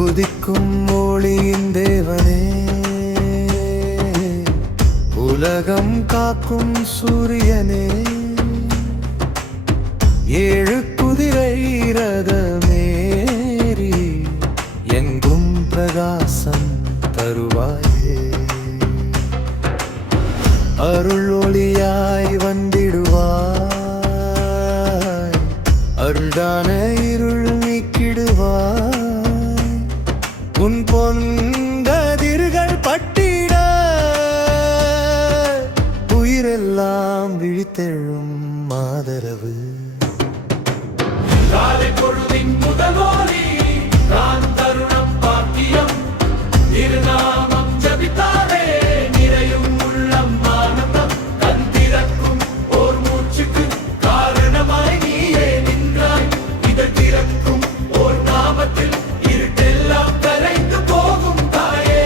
உதிக்கும் ஒளியின் தேவனே, உலகம் காக்கும் சூரியனே, ஏழு குதிரை ரதமேறி எங்கும் பிரகாசம் தருவாயே. அருள் ஒளியாய் வந்திடுவாய், அருள்தான இருள் நீக்கிடுவாய். உன் பொன்கதிர்கள் பட்டிட உயிரெல்லாம் விழித்தெழும் ஆதரவு. பொழுதின் முதலோலி நான் தருணம் பாக்கியம் இருநாமம் ஜபித்தாரே நிறையும் உள்ளம் ஆனந்தம். கண் திறக்கும் ஓர் மூச்சுக்கு காரணமாய் நீயே நின்றாய். இதழ் திறக்கும் ஓர் நாமத்தில் இருட்டெல்லாம் கரைந்து போகும் தாயே.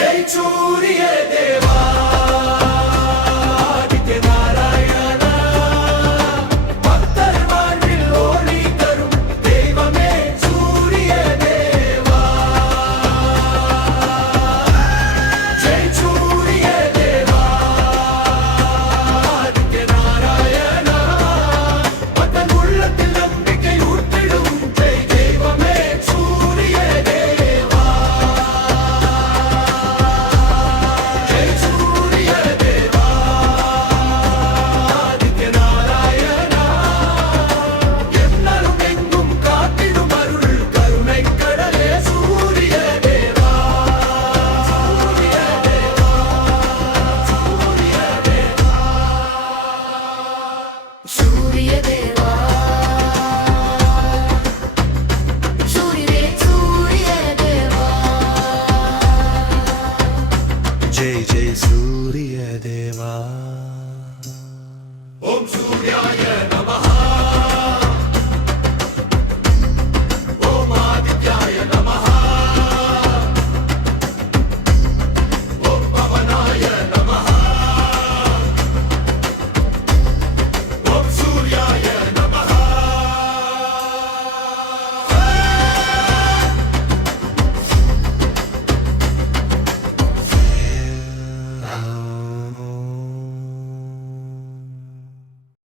ஜெய் சூரிய தேவா जय जय सूर्य देवा. ओम सूर्याय